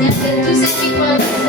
C'est que tout ce qui compte.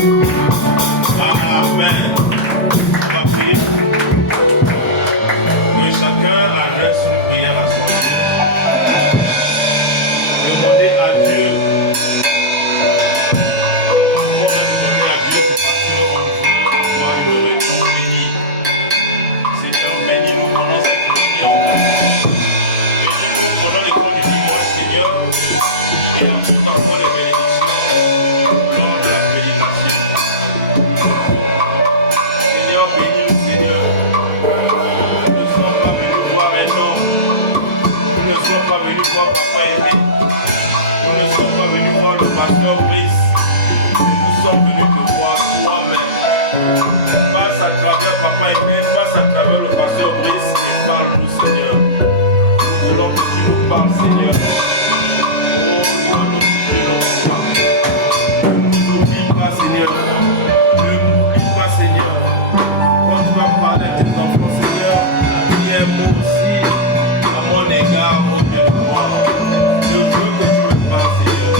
Amen. Que chacun adresse une prière à son Dieu. Demandez à Dieu. Pourquoi demander à Dieu, c'est parce qu'on veut avoir une réunion bénie. Seigneur, bénis-nous pendant cette réunion. Bénis-nous pendant les cours du dimanche, Seigneur. Et apporte encore les bénédictions lors de la prédication. Seigneur, bénis-nous, Seigneur. Nous ne sommes pas venus voir un homme. Nous ne sommes pas venus voir Papa Aimé. Nous ne sommes pas venus voir le pasteur Brice. Nous sommes venus te voir toi-même. Passe à travers Papa Aimé, passe à travers le pasteur Brice et parle-nous, Seigneur. Nous voulons que tu nous parles, Seigneur. Oh, toi, nous ne t'oublie pas, Seigneur. Ne m'oublie pas, Seigneur. Quand tu vas parler à tes enfants, Seigneur, dis un mot aussi à mon égard, mon Dieu de moi. Je veux que tu me parles, Seigneur.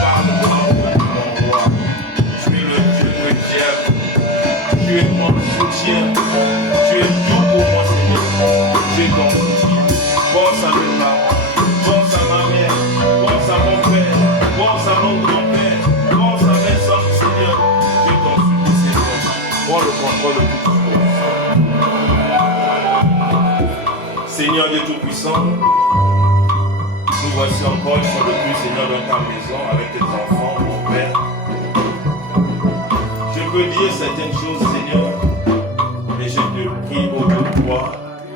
Parle-moi, mon roi. Tu es le Dieu que j'aime. Tu es mon soutien. Tu es tout pour moi, Seigneur. Tu es ton soutien. Pense à mes parents. Pense à ma mère. Pense à mon père. Pense à mon grand-père. Pense à mes hommes, Seigneur. Tu es ton soutien, Seigneur. Prends le contrôle de tout. Seigneur Dieu Tout-Puissant, nous voici encore une fois de plus, Seigneur, dans ta maison avec tes enfants, mon Père. Je peux dire certaines choses, Seigneur, et je te prie au nom de toi,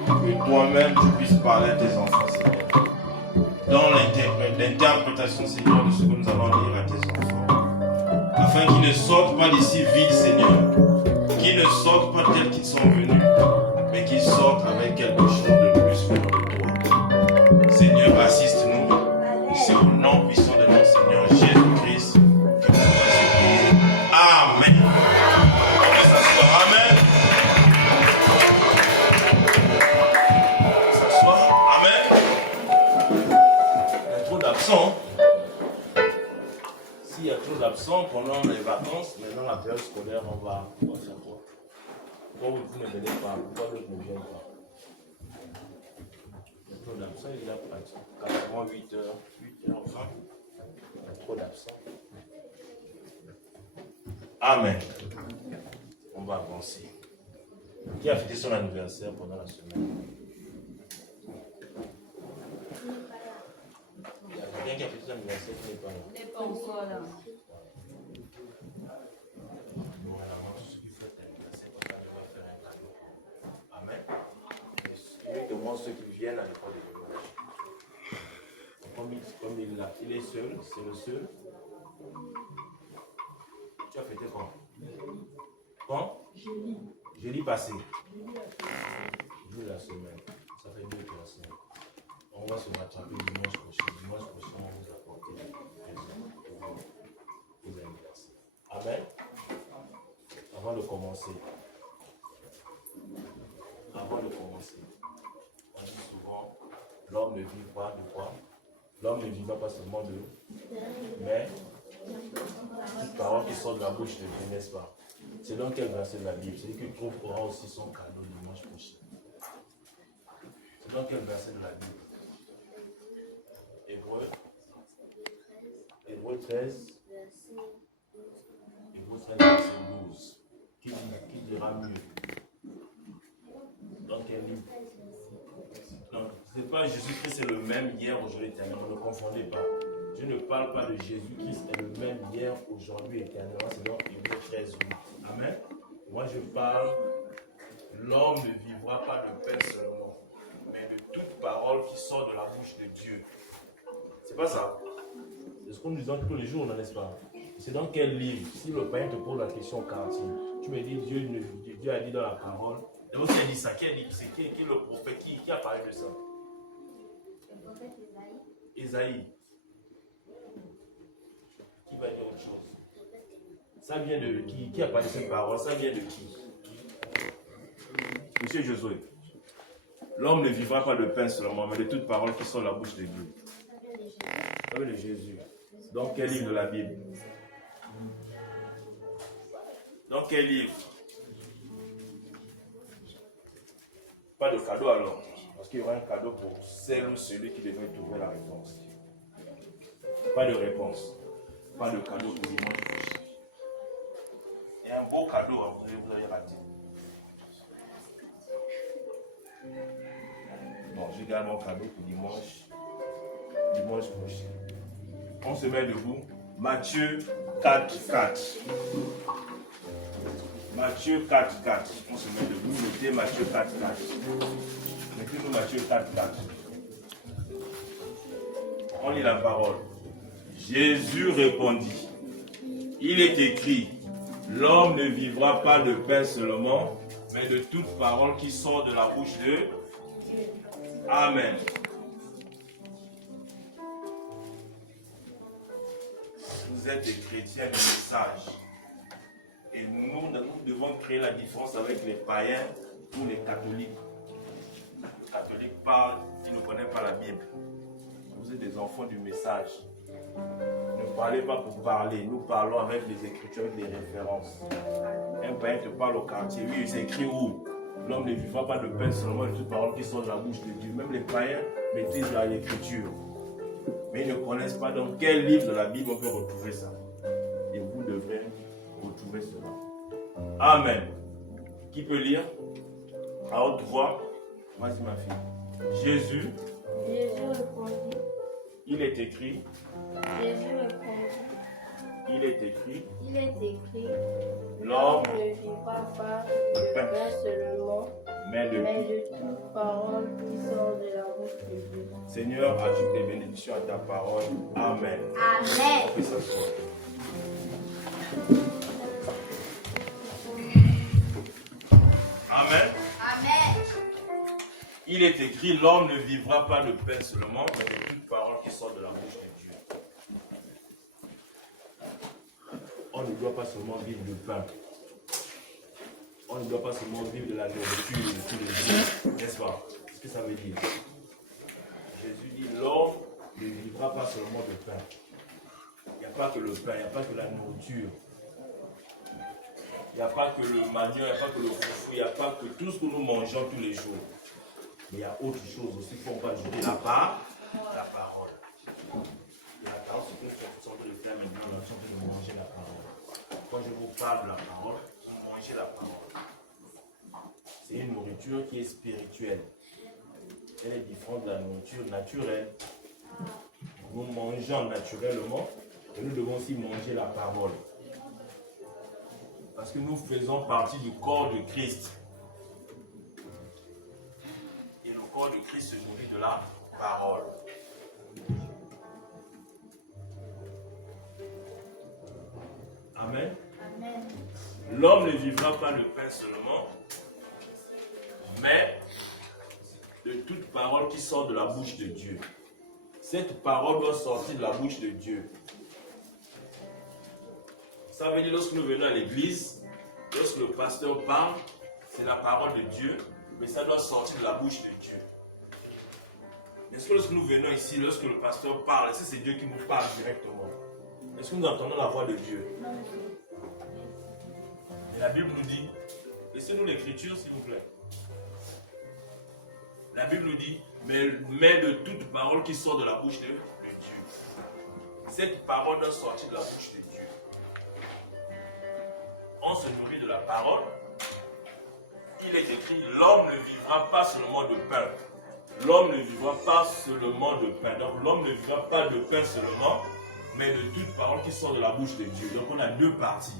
que toi-même tu puisses parler à tes enfants, Seigneur. Dans l'interprétation, Seigneur, de ce que nous allons dire à tes enfants, afin qu'ils ne sortent pas d'ici vides, Seigneur, qu'ils ne sortent pas tels qu'ils sont venus, mais qu'ils sortent avec quelque chose de plus venant de toi. Seigneur, assiste-nous. C'est au nom puissant de notre Seigneur Jésus-Christ que nous allons prier. Amen. On va s'asseoir. Amen. S'asseoir. Amen. Il y a trop d'absents. S'il y a trop d'absents pendant les vacances, maintenant la période scolaire, on va faire quoi? Pourquoi vous ne venez pas? Pourquoi d'autres ne viennent pas? Il y a trop d'absents, il y a quasiment 8h20. Il y a trop d'absents. Amen. On va avancer. Qui a fêté son anniversaire pendant la semaine? Il y a quelqu'un qui a fêté son anniversaire qui n'est pas là. Il n'est pas encore là. Ceux qui viennent à l'école de comme il est seul, c'est le seul. Tu as fêté quand? Quand? Jeudi passé. Jour de la semaine. Ça fait 2 semaines. On va se rattraper dimanche prochain. Dimanche prochain, on va vous apporter des présents pour vos anniversaires. Amen. Avant de commencer. On dit souvent, l'homme ne vit pas de quoi? L'homme ne vit pas seulement de, mais les paroles qui sortent de la bouche de Dieu, n'est-ce pas? C'est dans quel verset de la Bible? C'est qu'il trouvera aussi son cadeau dimanche prochain. C'est dans quel verset de la Bible? Hébreux 13. Hébreux 13, verset 12. Qui dira mieux? Dans quel livre? Non, ce n'est pas Jésus-Christ, c'est le même hier, aujourd'hui, éternellement. Ne confondez pas. Je ne parle pas de Jésus-Christ, est le même hier, aujourd'hui, éternellement. C'est dans Hébreux 13. Amen. Moi, je parle, l'homme ne vivra pas de pain seulement, mais de toute parole qui sort de la bouche de Dieu. C'est pas ça. C'est ce qu'on nous dit tous les jours, n'est-ce pas? C'est dans quel livre? Si le païen te pose la question quartier, tu me dis Dieu a dit dans la parole. D'abord, qui a dit ça? Qui a dit c'est qui est le prophète? Qui a parlé de ça? Le prophète Isaïe. Qui va dire autre chose? Ça vient de qui? Qui a parlé de cette parole? Ça vient de qui? Monsieur Josué. L'homme ne vivra pas de pain seulement, mais de toute parole qui sort de la bouche de Dieu. Ça vient de Jésus. Donc, quel livre de la Bible? quel livre? Pas de cadeau alors. Parce qu'il y aura un cadeau pour celle ou celui qui devrait trouver la réponse. Pas de réponse. Pas de cadeau pour dimanche prochain. Il y a un beau cadeau, hein, vous avez raté. Bon, je garde mon cadeau pour dimanche prochain. On se met debout. Matthieu 4, 4. Matthieu 4, 4. On se met debout. Mettez Matthieu 4, 4. Mettez-nous Matthieu 4, 4. On lit la parole. Jésus répondit. Il est écrit, l'homme ne vivra pas de pain seulement, mais de toute parole qui sort de la bouche de Amen. Vous êtes des chrétiens de message. Et nous devons créer la différence avec les païens ou les catholiques. Les catholiques parlent, ils ne connaissent pas la Bible. Vous êtes des enfants du message. Ne parlez pas pour parler. Nous parlons avec les écritures, avec les références. Un païen te parle au quartier. Oui, c'est écrit où? L'homme ne vivra pas de pain seulement de toute parole qui sort de la bouche de Dieu. Même les païens maîtrisent l'écriture. Mais ils ne connaissent pas dans quel livre de la Bible on peut retrouver ça. Et vous devrez retrouver cela. Amen. Qui peut lire? À haute voix. Vas-y ma fille. Jésus répondit. Il est écrit. Jésus répondit. Il est écrit. Il est écrit. L'homme ne vivra pas de pain seulement, mais de toute parole qui sort de la bouche de Dieu. Seigneur, ajoute des bénédictions à ta parole. Amen. Amen. On peut s'asseoir. Amen. Amen. Il est écrit, l'homme ne vivra pas de pain seulement, mais de toute parole qui sort de la bouche de Dieu. On ne doit pas seulement vivre de pain. On ne doit pas seulement vivre de la nourriture de tous les jours. N'est-ce pas? Qu'est-ce que ça veut dire? Jésus dit, l'homme ne vivra pas seulement de pain. Il n'y a pas que le pain, il n'y a pas que la nourriture. Il n'y a pas que le manioc, il n'y a pas que le foufou, il n'y a pas que tout ce que nous mangeons tous les jours. Mais il y a autre chose aussi qu'on va ajouter la parole. La parole, c'est que vous sortez de faire maintenant, nous sommes en train de manger la parole. Quand je vous parle de la parole, vous mangez la parole. C'est une nourriture qui est spirituelle. Elle est différente de la nourriture naturelle. Nous mangeons naturellement et nous devons aussi manger la parole. Parce que nous faisons partie du corps de Christ. Et le corps de Christ se nourrit de la parole. Amen. Amen. L'homme ne vivra pas de pain seulement, mais de toute parole qui sort de la bouche de Dieu. Cette parole doit sortir de la bouche de Dieu. Ça veut dire lorsque nous venons à l'église, lorsque le pasteur parle, c'est la parole de Dieu, mais ça doit sortir de la bouche de Dieu. Est-ce que lorsque nous venons ici, lorsque le pasteur parle, est-ce que c'est Dieu qui nous parle directement? Est-ce que nous entendons la voix de Dieu? Et la Bible nous dit, laissez-nous l'écriture s'il vous plaît. La Bible nous dit, mais de toute parole qui sort de la bouche de Dieu. Cette parole doit sortir de la bouche de Dieu. On se nourrit de la parole. Il est écrit, l'homme ne vivra pas seulement de pain. L'homme ne vivra pas seulement de pain. Donc l'homme ne vivra pas de pain seulement, mais de toute parole qui sort de la bouche de Dieu. Donc on a deux parties.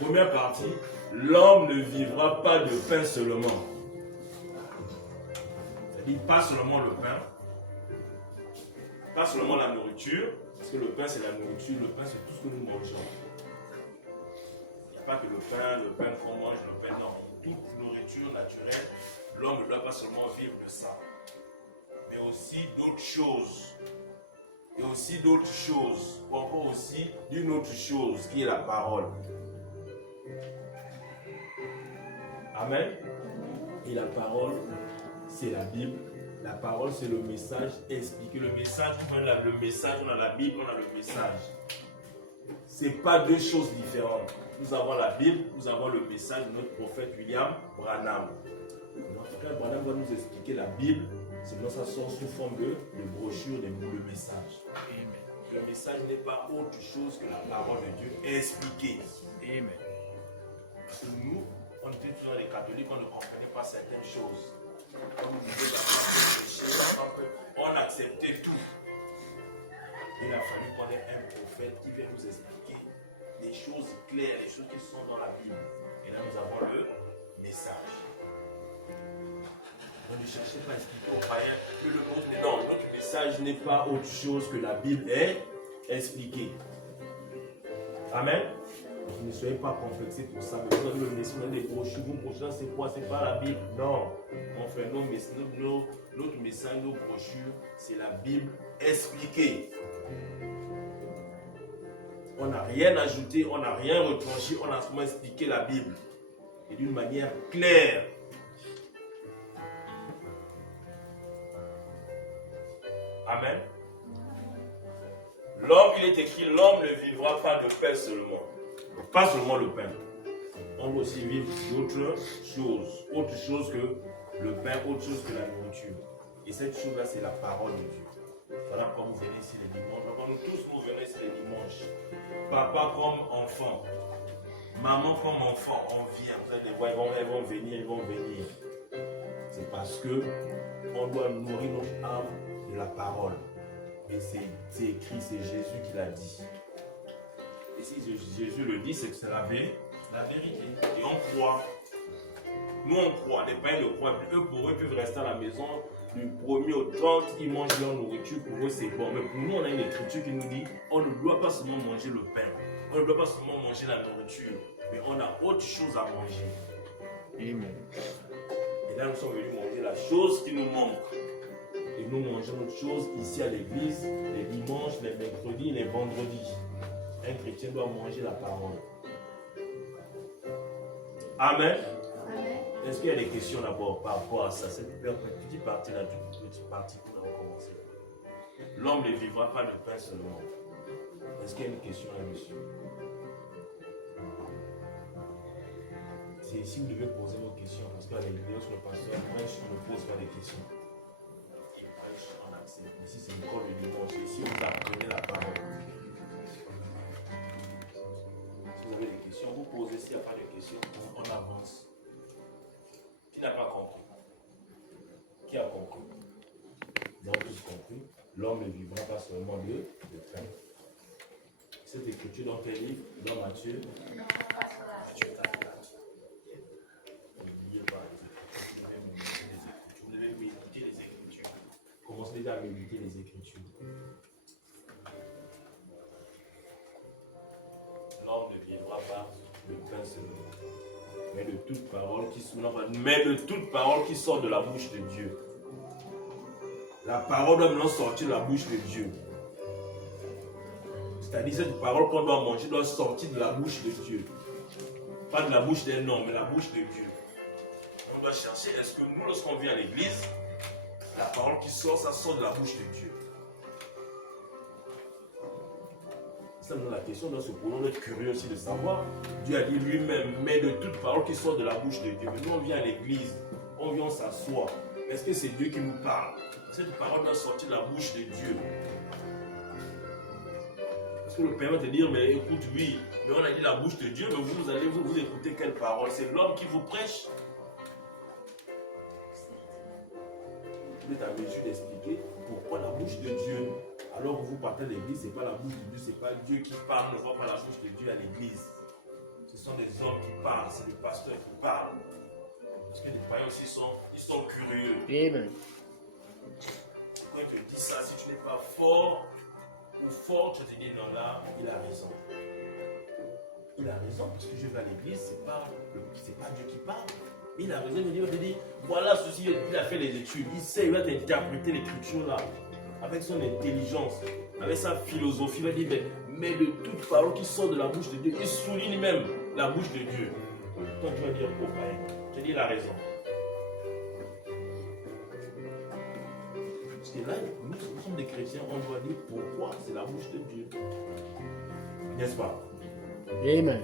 Première partie, l'homme ne vivra pas de pain seulement. C'est-à-dire pas seulement le pain, pas seulement la nourriture, parce que le pain c'est la nourriture, le pain c'est tout ce que nous mangeons. Il n'y a pas que le pain qu'on mange, le pain non. Toute nourriture naturelle, l'homme ne doit pas seulement vivre de ça, mais aussi d'autres choses. Et aussi d'autres choses, ou encore aussi d'une autre chose qui est la parole. Amen. Et la parole, c'est la Bible. La parole, c'est le message expliqué. Le message, on a la Bible, on a le message. Ce n'est pas deux choses différentes. nous avons la Bible, nous avons le message de notre prophète William Branham. Notre frère Branham va nous expliquer la Bible, sinon ça sort sous forme de brochure, de message. Le message n'est pas autre chose que la parole de Dieu expliquée. Amen. Parce que nous, on était toujours les catholiques, on ne comprenait pas certaines choses. Comme on disait, on acceptait tout. Il a fallu qu'on ait un prophète qui vienne nous expliquer les choses claires, les choses qui sont dans la Bible. Et là, nous avons le message. Donc, ne cherchez pas à expliquer aux païens que notre message n'est pas autre chose que la Bible est expliquée. Amen. Donc, ne soyez pas complexés pour ça. Mais vous avez le message, vous avez des brochures, vos brochures, c'est quoi? C'est pas la Bible. Non. Mon frère, notre message, nos brochures, c'est la Bible expliquée. On n'a rien ajouté, on n'a rien retranché, on a seulement expliqué la Bible. Et d'une manière claire. Amen. L'homme, il est écrit, l'homme ne vivra pas de pain seulement. Pas seulement le pain. On doit aussi vivre d'autres choses. Autre chose que le pain, autre chose que la nourriture. Et cette chose-là, c'est la parole de Dieu. Voilà, quand vous venez ici les dimanches, quand nous tous nous venons ici les dimanches, papa comme enfant, maman comme enfant, on vient, vous allez voir, ils vont venir. C'est parce que on doit nourrir notre âme de la parole. Et c'est écrit, c'est Jésus qui l'a dit. Et si Jésus le dit, c'est que c'est la vérité. Et on croit. Nous on croit, les païens ne croient plus. Eux, pour eux, ils peuvent rester à la maison. Du 1er au 30, ils mangent leur nourriture, pour eux c'est bon. Mais pour nous, on a une écriture qui nous dit on ne doit pas seulement manger le pain, on ne doit pas seulement manger la nourriture, mais on a autre chose à manger. Amen. Et là, nous sommes venus manger la chose qui nous manque. Et nous mangeons autre chose ici à l'église, les dimanches, les mercredis, les vendredis. Un chrétien doit manger la parole. Amen. Est-ce qu'il y a des questions d'abord par rapport à ça? Cette petite partie là, petite partie qu'on a recommencé. L'homme ne vivra pas de pain seulement. Est-ce qu'il y a une question là-dessus? C'est ici que vous devez poser vos questions, parce qu'à l'église, le pasteur prêche, on ne pose pas des questions. Il prêche, on accepte. Ici, c'est une école de dimanche. Ici, vous apprenez la parole. Si vous avez des questions, vous posez. S'il n'y a pas de questions, on avance. Qui n'a pas compris? Qui a compris? Nous avons tous compris. L'homme ne vivra pas seulement de pain. Cette écriture dans quel livre? Dans Matthieu. N'oubliez pas les écritures. Vous devez méditer les écritures. Commencez déjà à méditer les écritures. L'homme ne vivra pas de pain seulement. Mais de toute parole qui sort de la bouche de Dieu. La parole doit maintenant sortir de la bouche de Dieu. C'est-à-dire cette parole qu'on doit manger doit sortir de la bouche de Dieu. Pas de la bouche d'un homme, mais la bouche de Dieu. On doit chercher, est-ce que nous, lorsqu'on vient à l'église, la parole qui sort, ça sort de la bouche de Dieu. Ça nous la question, doit se poser, on est curieux aussi de savoir. Dieu a dit lui-même, mais de toute parole qui sort de la bouche de Dieu. Mais nous, on vient à l'église, on vient, on s'assoit. Est-ce que c'est Dieu qui nous parle? Cette parole doit sortir de la bouche de Dieu. Parce que le Père va te dire, mais écoute, oui, mais on a dit la bouche de Dieu, mais vous allez vous écouter quelle parole? C'est l'homme qui vous prêche. Vous êtes à mesure d'expliquer pourquoi la bouche de Dieu. Alors vous partez de l'église, ce n'est pas la bouche de Dieu, ce n'est pas Dieu qui parle, ne voit pas la bouche de Dieu à l'église. Ce sont des hommes qui parlent, c'est le pasteur qui parle. Parce que les païens aussi sont curieux. Amen. Quand il te dit ça, si tu n'es pas fort ou fort, tu te dis non là, il a raison. Il a raison, parce que je vais à l'église, ce n'est pas Dieu qui parle. Il a raison, il va te dire, voilà ceci, il a fait les études, il sait, il va t'interpréter l'écriture là. Avec son intelligence, avec sa philosophie, il va dire, mais de toute parole qui sort de la bouche de Dieu, il souligne même la bouche de Dieu. Toi, tu vas dire, oh païen, tu dis, il a raison. Parce que là, nous sommes des chrétiens, on doit dire pourquoi c'est la bouche de Dieu. N'est-ce pas? Amen.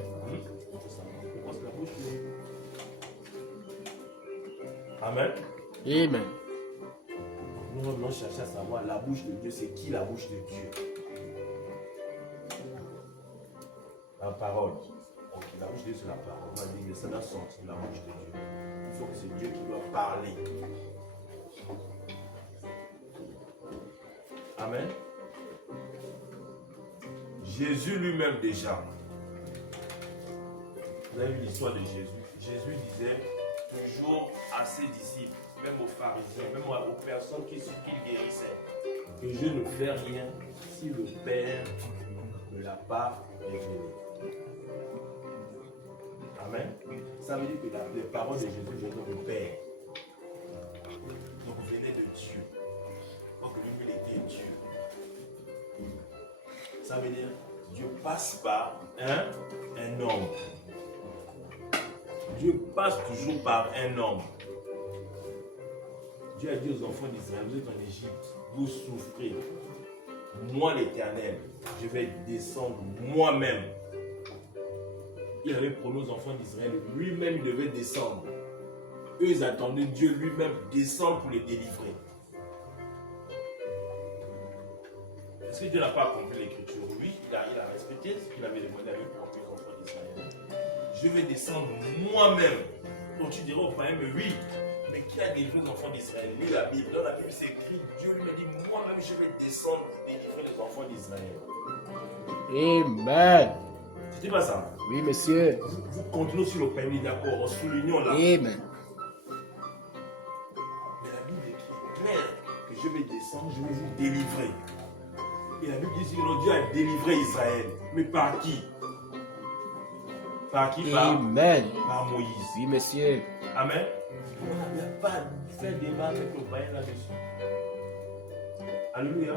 Amen. Amen. Nous allons chercher à savoir la bouche de Dieu, c'est qui la bouche de Dieu? La parole. Ok, la bouche de Dieu, c'est la parole. On va dire que ça doit sortir de la bouche de Dieu. Il faut que c'est Dieu qui doit parler. Amen. Jésus lui-même déjà. Vous avez vu l'histoire de Jésus. Jésus disait toujours à ses disciples, même aux pharisiens, même aux personnes qui guérissaient, que je ne fais rien si le Père ne l'a pas révélé. Amen. Ça veut dire que les paroles de Jésus viennent du Père. Donc venaient de Dieu. Donc lui, il était Dieu. Ça veut dire Dieu passe par un homme. Dieu passe toujours par un homme. Dieu a dit aux enfants d'Israël, vous êtes en Égypte, vous souffrez. Moi l'Éternel, je vais descendre moi-même. Il avait promis aux enfants d'Israël, lui-même il devait descendre. Eux ils attendaient Dieu lui-même descendre pour les délivrer. Est-ce que Dieu n'a pas accompli l'écriture? Oui, il a respecté ce qu'il avait demandé à lui pour les enfants d'Israël. Je vais descendre moi-même. Donc tu diras au païen, mais oui, mais qui a délivré les enfants d'Israël? Lis la Bible. Dans la Bible, c'est écrit, Dieu lui a dit, moi-même, je vais descendre pour délivrer les enfants d'Israël. Amen. C'était pas ça? Oui, monsieur. Vous continuez sur le païen, d'accord, en soulignant là. Amen. Mais la Bible est claire que je vais descendre, je vais vous délivrer. Et la Bible dit que Dieu a délivré Israël. Mais par qui? Par qui? Amen. Par Moïse. Oui, monsieur. Amen. On n'a pas fait débat avec le païen là-dessus. Alléluia.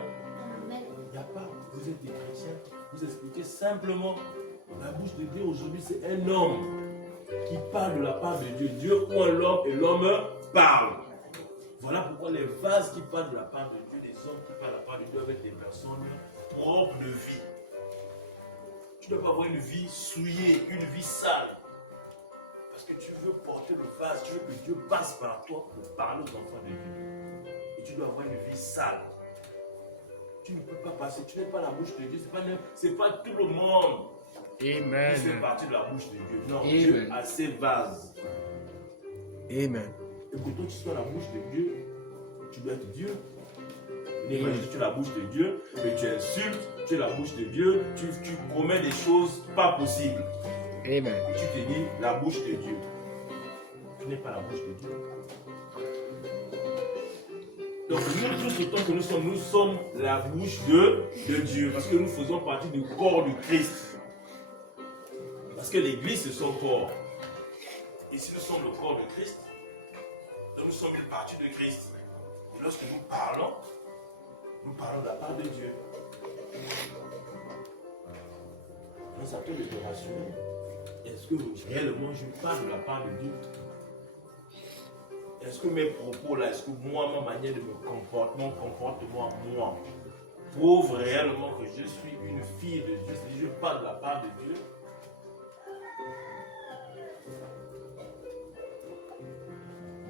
Il n'y a pas. Vous êtes des chrétiens. Vous expliquez simplement. La bouche de Dieu aujourd'hui, c'est un homme qui parle de la part de Dieu. Dieu ou un homme et l'homme parle. Voilà pourquoi les vases qui parlent de la part de Dieu, les hommes qui parlent de la part de Dieu doivent être des personnes propres de vie. Tu ne dois pas avoir une vie souillée, une vie sale. Parce que tu veux porter le vase, tu veux que Dieu passe par toi pour parler aux enfants de Dieu. Et tu dois avoir une vie sale. Tu ne peux pas passer, tu n'es pas la bouche de Dieu, ce n'est pas tout le monde Amen. qui fait partie de la bouche de Dieu. Non, Amen. Dieu a ses vases. Amen. Et pour toi, tu sois la bouche de Dieu, tu dois être Dieu. Imagine que tu es la bouche de Dieu, mais tu insultes, tu es la bouche de Dieu, tu promets des choses pas possibles. Amen. Et tu te dis la bouche de Dieu. Tu n'es pas la bouche de Dieu. Donc nous tous autant que nous sommes la bouche de Dieu. Parce que nous faisons partie du corps du Christ. Parce que l'église c'est son corps. Et si nous sommes le corps de Christ, donc nous sommes une partie de Christ. Et lorsque nous parlons de la part de Dieu. Donc ça peut te rassurer. Est-ce que réellement je parle de la part de Dieu? Est-ce que mes propos là, est-ce que moi, ma manière de me comporter, mon comportement moi, prouve réellement que je suis une fille de Dieu? Si je parle de la part de Dieu,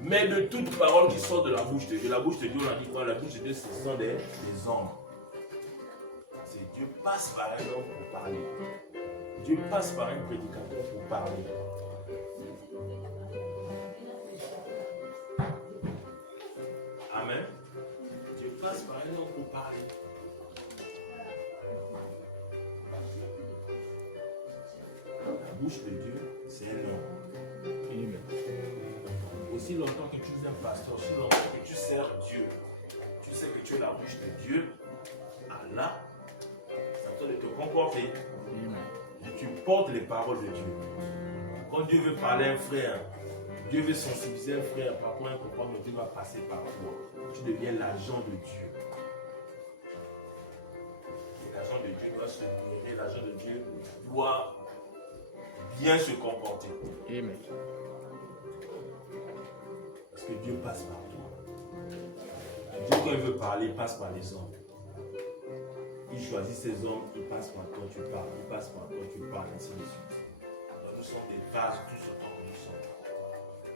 mais de toute parole qui sort de la bouche de Dieu, la bouche de Dieu, on a dit quoi? La bouche de Dieu, ce sont des hommes. C'est Dieu passe par un homme pour parler. Dieu passe par un prédicateur pour parler. Amen. Dieu passe par un homme pour parler. La bouche de Dieu, c'est un homme. Amen. Aussi longtemps que tu es un pasteur, aussi longtemps que tu sers Dieu, tu sais que tu es la bouche de Dieu, Allah, ça te doit de te comporter. Et tu portes les paroles de Dieu. Quand Dieu veut parler à un frère, Dieu veut sensibiliser un frère par rapport à un comportement, Dieu va passer par toi. Tu deviens l'agent de Dieu. Et l'agent de Dieu doit se nourrir, l'agent de Dieu doit bien se comporter. Amen. Parce que Dieu passe par toi. Dieu, quand il veut parler, il passe par les hommes. Il choisit ses hommes, il passe par toi, tu parles. Il passe par toi, tu parles, ainsi de suite. Donc nous sommes des vases tous autant que nous sommes.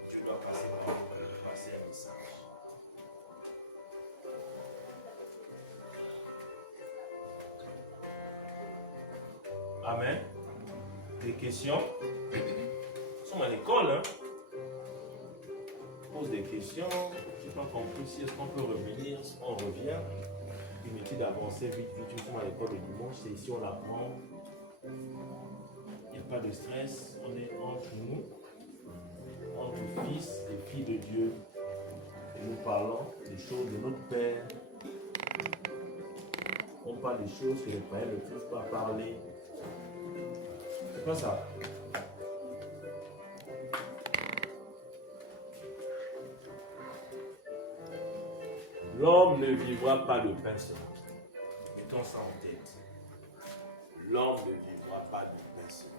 Dieu doit passer par nous, passer Amen. Des questions? Nous sommes à l'école, hein? On pose des questions. Je n'ai pas compris si est-ce qu'on peut revenir, on revient. Une étude avancée, vite, vite. Nous sommes à l'école le dimanche, c'est ici on apprend. Il n'y a pas de stress, on est entre nous, entre fils et filles de Dieu. Et nous parlons des choses de notre Père. On parle des choses que les païens ne peuvent pas parler. C'est pas ça. L'homme ne vivra pas de pain seul. Mettons ça en tête. L'homme ne vivra pas de pain seul.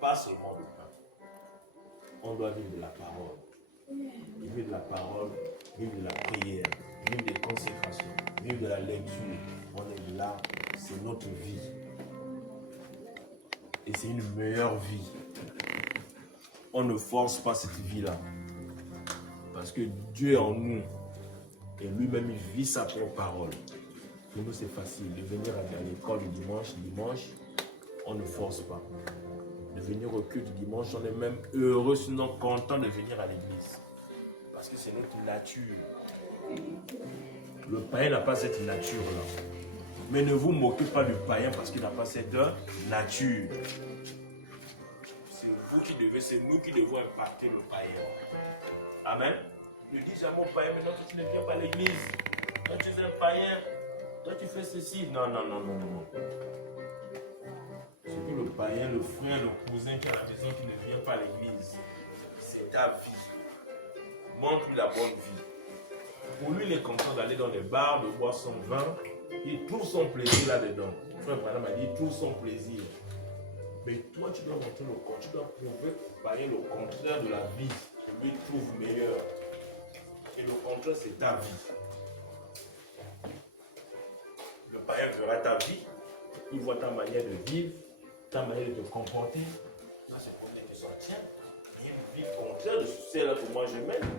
Pas seulement de pain. On doit vivre de la parole. Vivre de la parole, vivre de la prière, vivre des consécrations, vivre de la lecture. On est là, c'est notre vie. Et c'est une meilleure vie. On ne force pas cette vie-là. Parce que Dieu est en nous. Et lui-même, il vit sa propre parole. Pour nous, c'est facile. De venir à l'école le dimanche, on ne force pas. De venir au culte dimanche, on est même heureux, sinon content de venir à l'église. Parce que c'est notre nature. Le païen n'a pas cette nature-là. Mais ne vous moquez pas du païen parce qu'il n'a pas cette nature. C'est vous qui devez, c'est nous qui devons impacter le païen. Amen. Ne dis jamais au païen, mais non, tu ne viens pas à l'église. Toi, tu es un païen. Toi, tu fais ceci. Non. C'est que le païen, le frère, le cousin qui est à la maison, qui ne vient pas à l'église. C'est ta vie. Montre-lui la bonne vie. Pour lui, il est content d'aller dans les bars, de boire son vin. Il trouve son plaisir là-dedans. Frère Branham m'a dit, il trouve son plaisir. Mais toi, tu dois montrer le contraire. Tu dois prouver au païen le contraire de la vie que lui trouve meilleure. Et le contraire, c'est ta vie. Le païen verra ta vie. Il voit ta manière de vivre, ta manière de te comporter. Là, c'est pour dire que ça tient. Il y a une vie contraire de celle que moi je mène.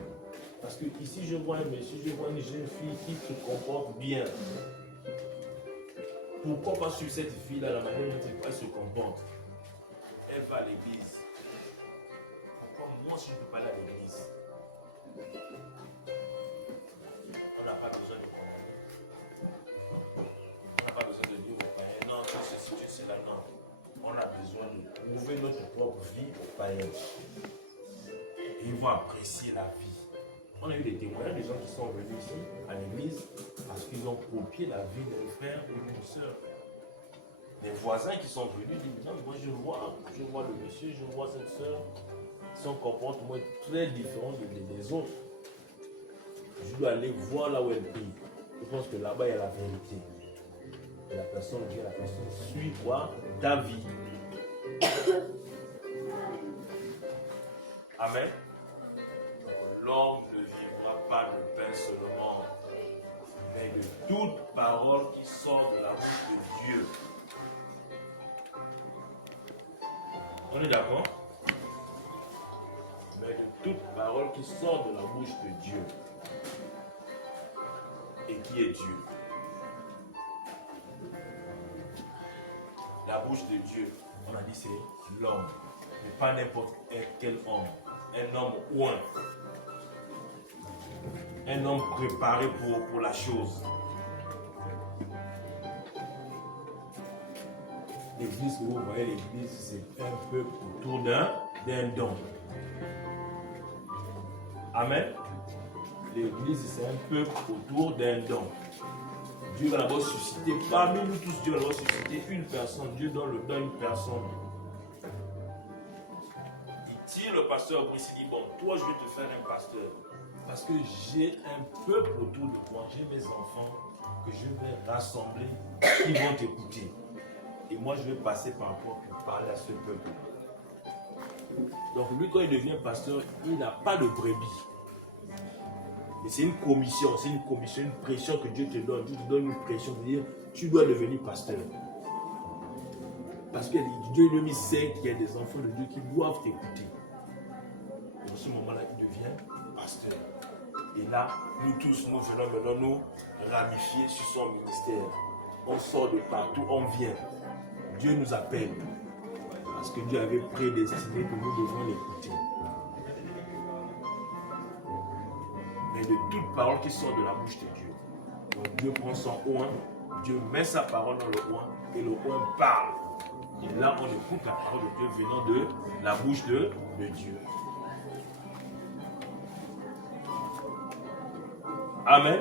Parce que ici, je vois un monsieur, je vois une jeune fille qui se comporte bien. Pourquoi pas sur cette fille-là, la manière dont elle se comporte? Elle va à l'église. Pourquoi moi, si je ne peux pas aller à l'église? On n'a pas besoin de commander. On n'a pas besoin de dire au païen, non, tu sais ceci, tu sais là, non. On a besoin de prouver notre propre vie au païen. Et ils vont apprécier la vie. On a eu des témoignages des gens qui sont venus ici, à l'église, parce qu'ils ont copié la vie d'un frère ou d'une soeur. Des voisins qui sont venus disent, non, moi je vois le monsieur, je vois cette soeur, son comportement est très différent des autres. Je dois aller voir là où elle prie. Je pense que là-bas, il y a la vérité. Et la personne suit quoi? Ta vie. Amen. L'homme ne vivra pas de pain seulement, mais de toute parole qui sort de la bouche de Dieu. On est d'accord? Mais de toute parole qui sort de la bouche de Dieu. Et qui est Dieu? La bouche de Dieu, on a dit c'est l'homme, mais pas n'importe quel homme. Un homme oint. Un homme préparé pour la chose. L'église que vous voyez, l'église, c'est un peu autour d'un don. Amen. L'église, c'est un peu autour d'un don. Dieu va d'abord susciter, parmi nous tous, Dieu va d'abord susciter une personne. Dieu donne le don à une personne. Il tire le pasteur Brice, il dit, bon, toi, je vais te faire un pasteur. Parce que j'ai un peuple autour de moi, j'ai mes enfants que je vais rassembler, qui vont t'écouter. Et moi, je vais passer par rapport pour parler à ce peuple. Donc, lui, quand il devient pasteur, il n'a pas de brebis. Mais c'est une commission, une pression que Dieu te donne. Dieu te donne une pression de dire, tu dois devenir pasteur. Parce que Dieu lui sait qu'il y a des enfants de Dieu qui doivent t'écouter. Et dans ce moment-là, il devient pasteur. Et là, nous tous, nous venons maintenant nous ramifier sur son ministère. On sort de partout, on vient. Dieu nous appelle. Parce que Dieu avait prédestiné que nous devons l'écouter. Mais de toute parole qui sort de la bouche de Dieu. Donc Dieu prend son oint, Dieu met sa parole dans le oint et le oint parle. Et là, on écoute la parole de Dieu venant de la bouche de Dieu. Amen.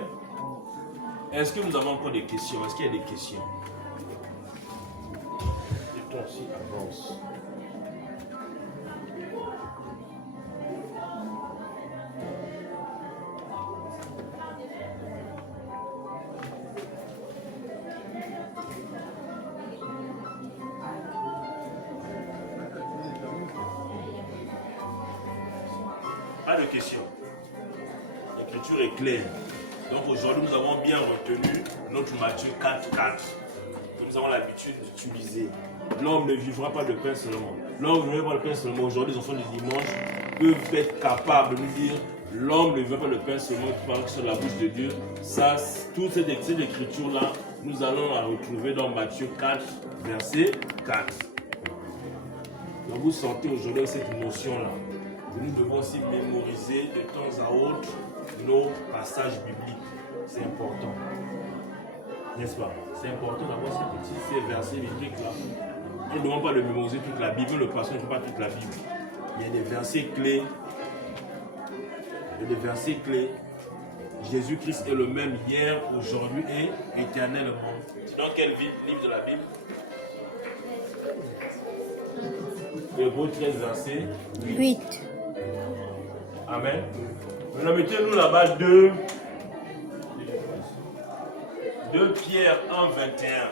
Est-ce que nous avons encore des questions? Est-ce qu'il y a des questions? Et toi aussi, avance. Pas de questions. L'écriture est claire. Donc aujourd'hui, nous avons bien retenu notre Matthieu 4.4 que nous avons l'habitude d'utiliser. L'homme ne vivra pas de pain seulement. L'homme ne vivra pas de pain seulement. Aujourd'hui, les enfants du dimanche peuvent être capables de nous dire l'homme ne vivra pas de pain seulement, qui parle sur la bouche de Dieu. Ça, toute cette écriture-là, nous allons la retrouver dans Matthieu 4, verset 4. Donc vous sentez aujourd'hui cette notion-là. Nous devons aussi mémoriser de temps à autre nos passages bibliques. C'est important. N'est-ce pas? C'est important d'avoir ces versets bibliques-là. On ne demande pas de mémoriser toute la Bible. Le pasteur ne fait pas toute la Bible. Il y a des versets clés. Il y a des versets clés. Jésus-Christ est le même hier, aujourd'hui et éternellement. C'est dans quel livre de la Bible? Hébreux 13, verset 8. Amen. Maintenant, mettez-nous là-bas 2 Pierre 1, 21.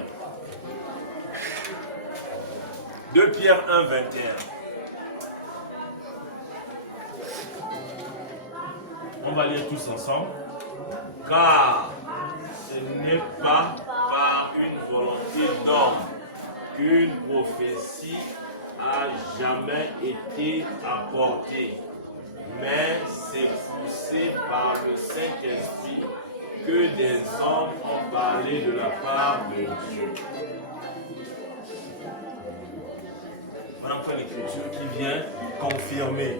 2 Pierre 1, 21. On va lire tous ensemble. Car ce n'est pas par une volonté d'homme qu'une prophétie a jamais été apportée, mais c'est poussé par le Saint-Esprit que des hommes ont parlé de la part de Dieu. On a une écriture qui vient confirmer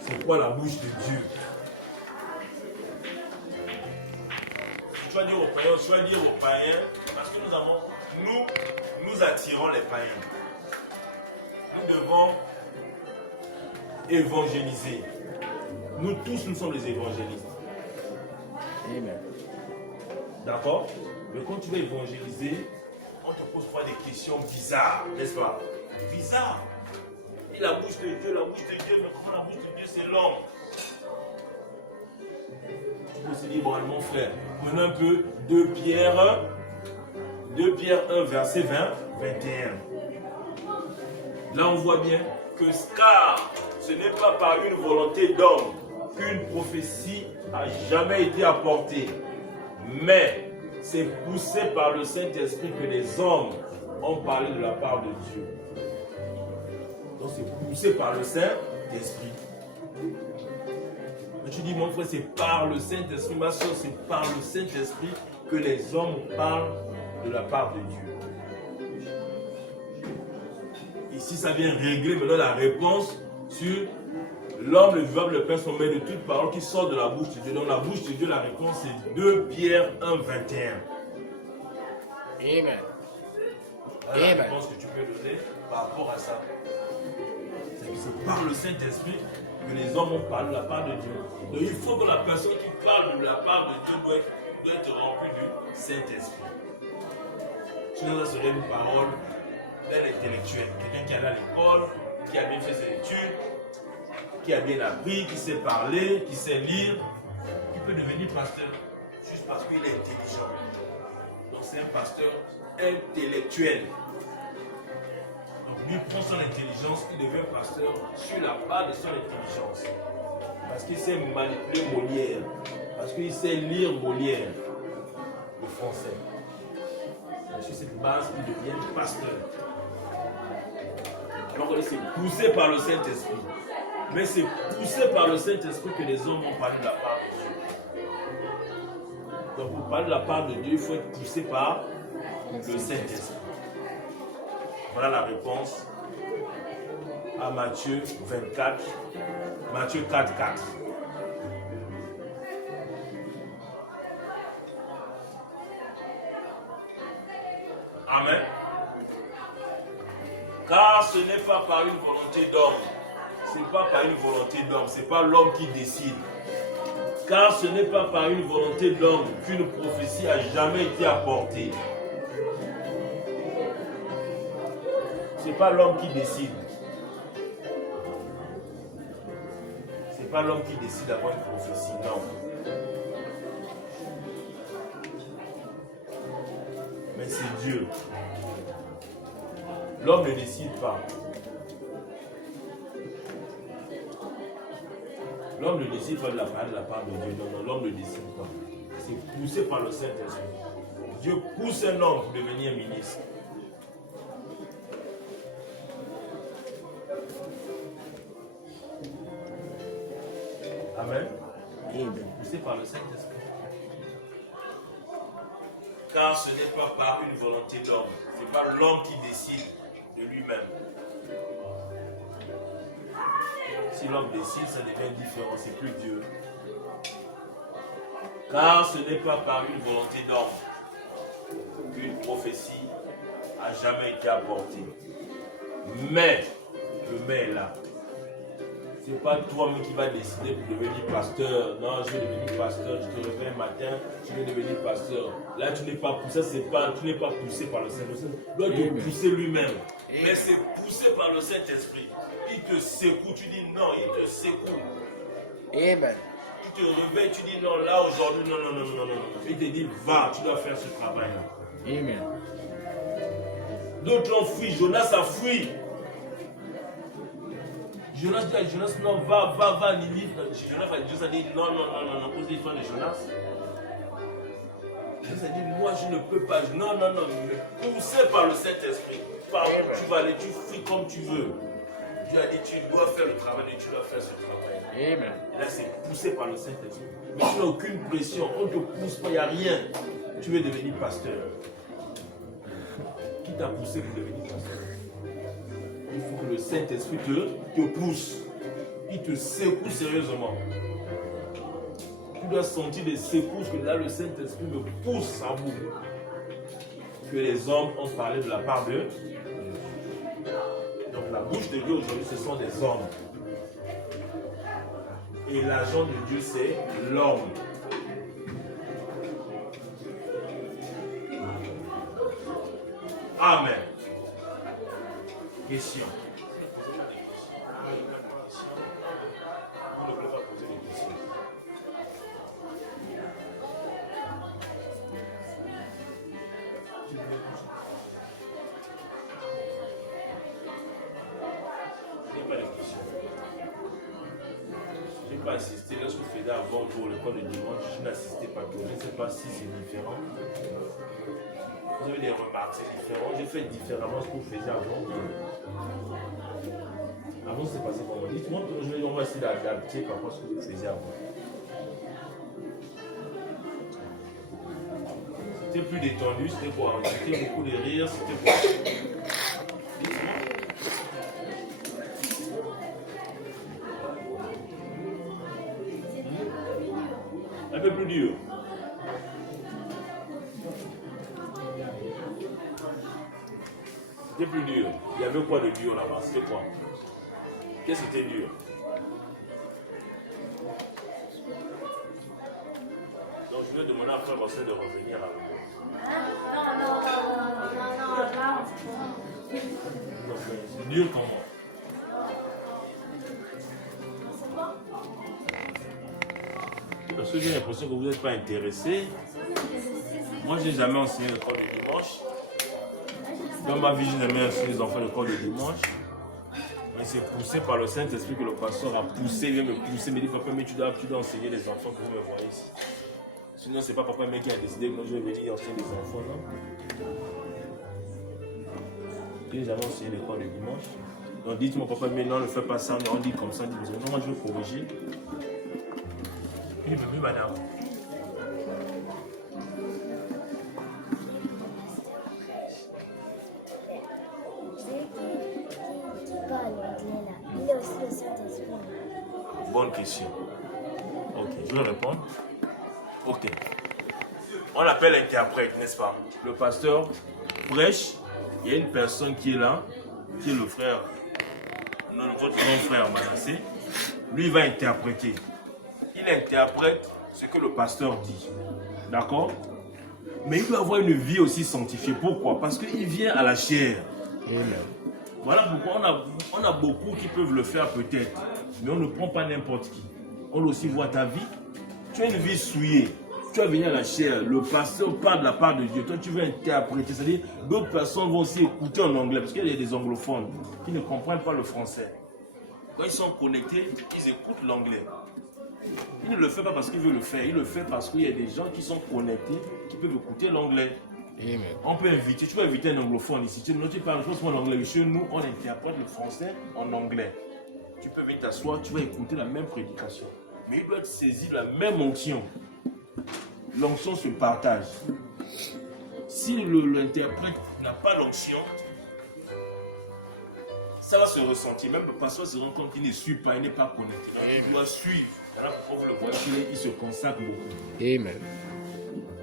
c'est quoi la bouche de Dieu. Tu vas dire aux païens, parce que nous attirons les païens. Nous devons évangéliser. Nous tous, nous sommes les évangélistes. Amen. D'accord? Mais quand tu veux évangéliser, on te pose pas des questions bizarres, n'est-ce pas? Bizarre. Et la bouche de Dieu, mais comment la bouche de Dieu, c'est l'homme? On se dit, bon, mon frère, prenons un peu 2 Pierre 1, verset 20, 21. Là, on voit bien que car ce n'est pas par une volonté d'homme qu'une prophétie a jamais été apportée, mais c'est poussé par le Saint-Esprit que les hommes ont parlé de la part de Dieu. Donc c'est poussé par le Saint-Esprit. Mais tu dis, mon frère, c'est par le Saint-Esprit, ma soeur, c'est par le Saint-Esprit que les hommes parlent de la part de Dieu. Ici, ça vient régler maintenant la réponse sur l'homme ne vivra pas de pain seulement, mais de toute parole qui sort de la bouche de Dieu. Dans la bouche de Dieu, la réponse est 2 Pierre 1, 21. Amen. Voilà la réponse que tu peux donner par rapport à ça. C'est par le Saint-Esprit que les hommes ont parlé de la part de Dieu. Donc il faut que la personne qui parle de la part de Dieu doit être remplie du Saint-Esprit. Sinon, ça serait une parole d'un intellectuel. Quelqu'un qui est allé à l'école, qui a bien fait ses études, qui a bien appris, qui sait parler, qui sait lire, qui peut devenir pasteur juste parce qu'il est intelligent. Donc c'est un pasteur intellectuel. Donc lui prend son intelligence, il devient pasteur sur la base de son intelligence. Parce qu'il sait manipuler Molière, parce qu'il sait lire Molière, le français. Et sur cette base, il devient pasteur. Donc c'est poussé par le Saint-Esprit. Mais c'est poussé par le Saint-Esprit que les hommes ont parlé de la part de Dieu. Donc pour parler de la part de Dieu, il faut être poussé par le Saint-Esprit. Voilà la réponse à Matthieu 24, Matthieu 4, 4. Amen. Car ce n'est pas par une volonté d'homme. C'est pas par une volonté d'homme. C'est pas l'homme qui décide. Car ce n'est pas par une volonté d'homme qu'une prophétie a jamais été apportée. C'est pas l'homme qui décide. C'est pas l'homme qui décide d'avoir une prophétie, non. Mais c'est Dieu. L'homme ne décide pas. L'homme ne décide pas de la part de Dieu. Non, l'homme ne décide pas. C'est poussé par le Saint-Esprit. Dieu pousse un homme pour devenir ministre. Amen. Poussé par le Saint-Esprit. Car ce n'est pas par une volonté d'homme. Ce n'est pas l'homme qui décide de lui-même. Si l'homme décide, ça devient différent, c'est plus Dieu. Car ce n'est pas par une volonté d'homme qu'une prophétie a jamais été apportée. Mais, le mais est là. Ce n'est pas toi-même qui vas décider pour devenir pasteur. Non, je vais devenir pasteur. Tu te réveilles un matin, tu veux devenir pasteur. Là, tu n'es pas poussé, tu n'es pas poussé par le Saint-Esprit. Il doit te pousser lui-même. Mais c'est poussé par le Saint-Esprit. Il te secoue, tu dis non, il te secoue. Amen. Tu te réveilles, tu dis non, là aujourd'hui, non. Il te dit va, tu dois faire ce travail-là. Amen. D'autres ont fui, Jonas a fui. Jonas dit à Jonas, non, va, Ninive. Jonas a dit non, cause de l'histoire de Jonas. Jonas a dit, moi je ne peux pas, non, mais poussé par le Saint-Esprit. Par où tu vas aller, tu fuis comme tu veux. Dieu a dit, tu dois faire le travail et tu dois faire ce travail. Amen. Et là, c'est poussé par le Saint-Esprit. Mais tu n'as aucune pression, on ne te pousse pas, il n'y a rien. Tu veux devenir pasteur. Qui t'a poussé pour devenir pasteur? Il faut que le Saint-Esprit te pousse. Il te secoue sérieusement. Tu dois sentir des secousses que là, le Saint-Esprit me pousse à bout. Que les hommes ont parlé de la part de Dieu. Donc la bouche de Dieu aujourd'hui, ce sont des hommes. Et l'agent de Dieu, c'est l'homme. Amen. Question. On ne peut pas poser des questions. Il n'y a pas de questions. Je n'ai pas assisté. Lorsque je faisais avant pour l'école de dimanche, je n'assistais pas tout. Je ne sais pas si c'est différent. Vous avez des remarques, c'est différent. J'ai fait différemment ce que vous faisiez avant. Avant, c'est passé comment? Dites-moi, on va essayer d'adapter par rapport à ce que vous faisiez avant. C'était plus détendu, c'était quoi? C'était beaucoup de rire, c'était quoi? Dites-moi. Un peu plus dur. C'était plus dur. Il y avait quoi de dur là-bas? C'était quoi? Qu'est-ce qui était dur? Donc je vais demander à Frère Marcel de revenir à vous. C'est dur comment? Parce que j'ai l'impression que vous n'êtes pas intéressé. Moi, je n'ai jamais enseigné l'école du dimanche. Dans ma vie, je n'ai jamais enseigné les enfants l'école du dimanche. Mais c'est poussé par le Saint-Esprit que le pasteur a poussé, il vient me pousser, me dit papa, mais tu dois enseigner les enfants que vous me voyez ici. Sinon, c'est pas papa mais qui a décidé que moi je vais venir enseigner les enfants, non? Je n'ai jamais enseigné l'école du dimanche. Donc dites-moi papa, mais non, ne fais pas ça, mais on dit comme ça, non, moi je vais corriger. Il ne veut plus madame. Bonne question. Ok, je vais répondre. Ok. On l'appelle interprète, n'est-ce pas? Le pasteur prêche, il y a une personne qui est là, qui est le frère, votre grand frère Manassé. Lui, il va interpréter. Il interprète ce que le pasteur dit. D'accord? Mais il doit avoir une vie aussi sanctifiée. Pourquoi? Parce qu'il vient à la chair. Voilà pourquoi on a beaucoup qui peuvent le faire peut-être. Mais on ne prend pas n'importe qui. On doit aussi voir ta vie. Tu as une vie souillée. Tu vas venir à la chair. Le pasteur parle de la part de Dieu. Toi, tu veux interpréter. C'est-à-dire, d'autres personnes vont aussi écouter en anglais. Parce qu'il y a des anglophones qui ne comprennent pas le français. Quand ils sont connectés, ils écoutent l'anglais. Il ne le fait pas parce qu'il veut le faire. Il le fait parce qu'il y a des gens qui sont connectés, qui peuvent écouter l'anglais. On peut inviter, tu peux inviter un anglophone ici. Tu parles en anglais. Chez nous, on interprète le français en anglais. Tu peux venir t'asseoir, tu vas écouter la même prédication. Mais il doit être saisi de la même onction. L'onction se partage. Si l'interprète n'a pas l'onction, ça va se ressentir. Même le pasteur se rend compte qu'il ne suit pas, il n'est pas connecté. Il doit suivre. Alors, pour vous le voir, il se consacre beaucoup. Amen.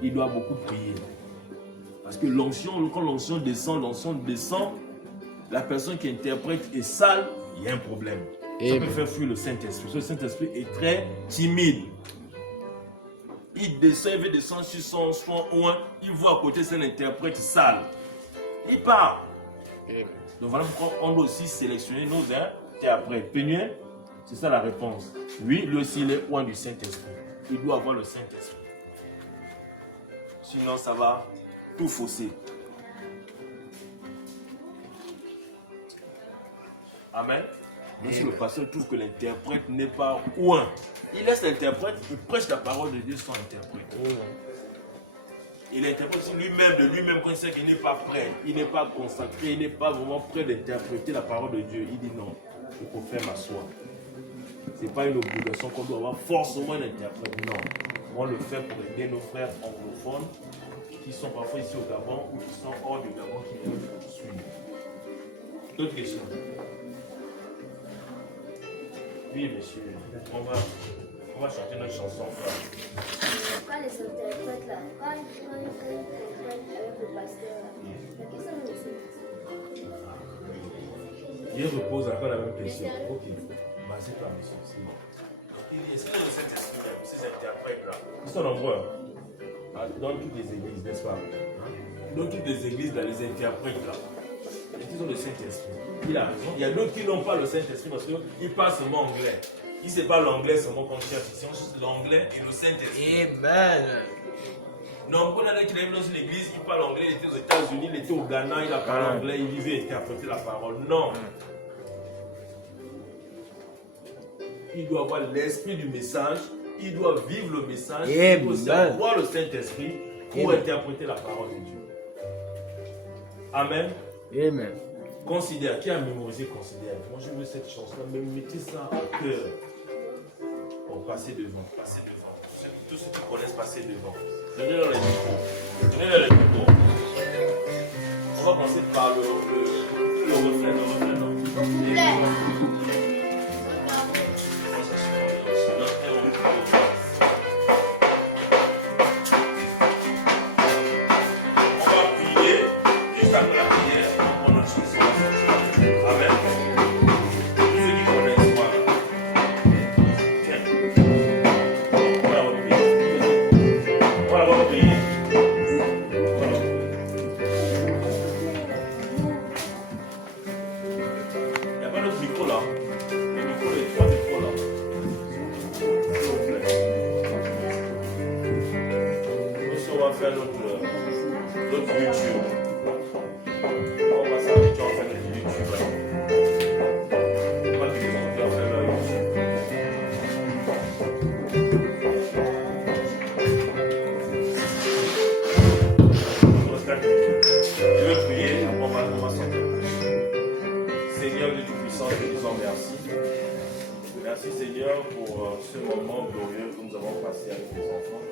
Il doit beaucoup prier. Parce que l'onction, quand l'onction descend, la personne qui interprète est sale, il y a un problème. Ça peut faire fuir le Saint-Esprit. Le Saint-Esprit est très timide. Il descend, il veut descendre sur son oin, il voit à côté c'est l'interprète sale. Il part. Donc voilà pourquoi on doit aussi sélectionner nos interprètes. Pénuel, c'est ça la réponse. Oui, lui aussi il est oin du Saint-Esprit. Il doit avoir le Saint-Esprit. Sinon ça va tout fausser. Amen. Mais si le pasteur trouve que l'interprète n'est pas oin, il laisse l'interprète, il prêche la parole de Dieu sans interprète. Il interprète lui-même de lui-même quand il sait qu'il n'est pas prêt, il n'est pas consacré, il n'est pas vraiment prêt d'interpréter la parole de Dieu. Il dit non, il faut faire m'asseoir. Ce n'est pas une obligation qu'on doit avoir forcément un interprète. Non, on le fait pour aider nos frères anglophones qui sont parfois ici au Gabon ou qui sont hors du Gabon qui nous suivent. D'autres questions? Oui, monsieur. On va chanter notre chanson. Quand les interprètes là, quand ils interprètent avec le pasteur là, la question est aussi. Il repose encore la même question. Ok. Bah, c'est pas monsieur, c'est bon. Est-ce que le Saint-Esprit, ces interprètes là, ils sont nombreux dans toutes les églises, n'est-ce pas? Dans toutes les églises, là, les interprètes là, ils ont le Saint-Esprit. Il a raison. Il y a d'autres qui n'ont pas le Saint-Esprit parce qu'ils parlent seulement anglais. Si ce n'est pas l'anglais seulement qu'on cherche ici, on cherche l'anglais et le Saint-Esprit. Amen. Donc, on a qui arrive dans une église, il parle anglais, il était aux États-Unis, il était au Ghana, il a parlé anglais, il vivait interpréter la parole. Non. Il doit avoir l'esprit du message, il doit vivre le message, il doit aussi avoir le Saint-Esprit pour interpréter la parole de Dieu. Amen. Amen. Considère, qui a mémorisé, considère. Moi je veux cette chanson-là, mais mettez ça à cœur. Bon, passez devant, passez devant. Tous ceux qui connaissent, passez devant. Donnez-leur les micros. Donnez-leur les micros. On va commencer par le refrain, Merci Seigneur pour ce moment glorieux que nous avons passé avec les enfants.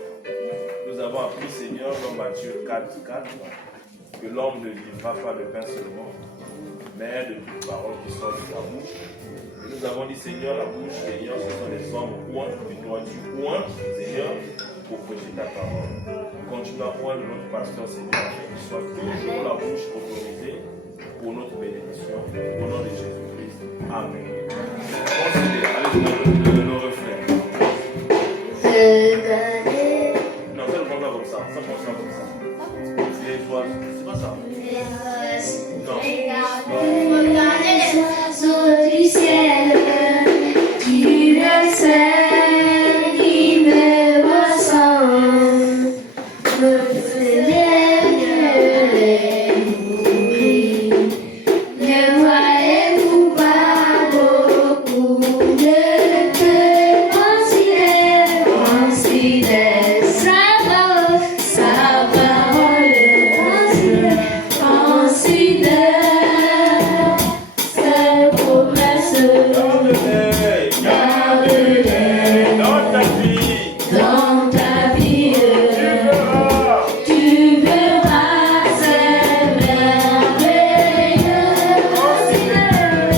Nous avons appris Seigneur dans Matthieu 4:4 que l'homme ne vivra pas de pain seulement, mais de toute parole qui sort de ta bouche. Et nous nous avons dit, Seigneur, la bouche des lions, ce sont des hommes ouins, et toi tu oins, Seigneur, pour prêcher ta parole. Continue à oindre notre pasteur, Seigneur, qu'il soit toujours la bouche autorisée pour notre bénédiction. Au nom de Jésus-Christ. Amen. Considérez le refrain. Non, fais le comme ça. Ça commence comme ça. C'est pas ça. Non. Regardez les oiseaux du ciel, qui le sait, qui me ressemble, me fait mourir. Ne voyez-vous pas beaucoup de te considère sa parole, considère ses promesses. Garde-les dans ta vie. Tu verras ces merveilles. Considère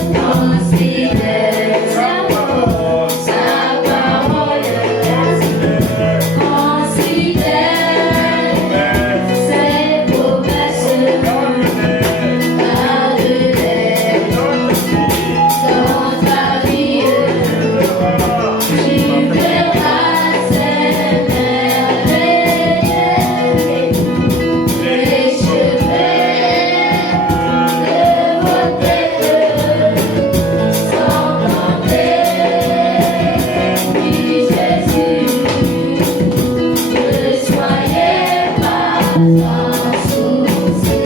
sa parole, considère ses promesses. Garde-les dans ta vie. Tu verras ces merveilles. Les cheveux de votre tête sont montés. Oui, Jésus, ne soyez pas sans souci,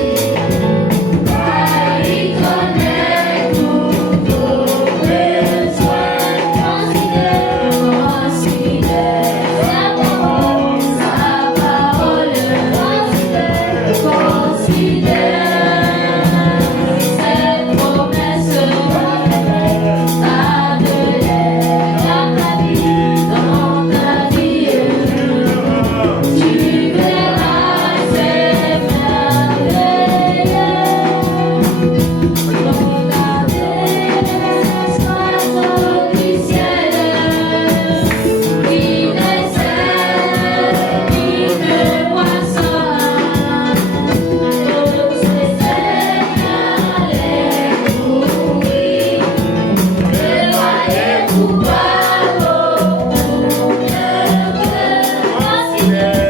car il connaît tous vos besoins. Considère sa parole, considère ses promesses. Garde-les dans ta vie. Tu verras ces merveilles. Regardez les oiseaux du ciel, qui descendent, qui ne moissonnent. Ces Seigneurs les nourrit. Ne voyez-vous pas beaucoup de considère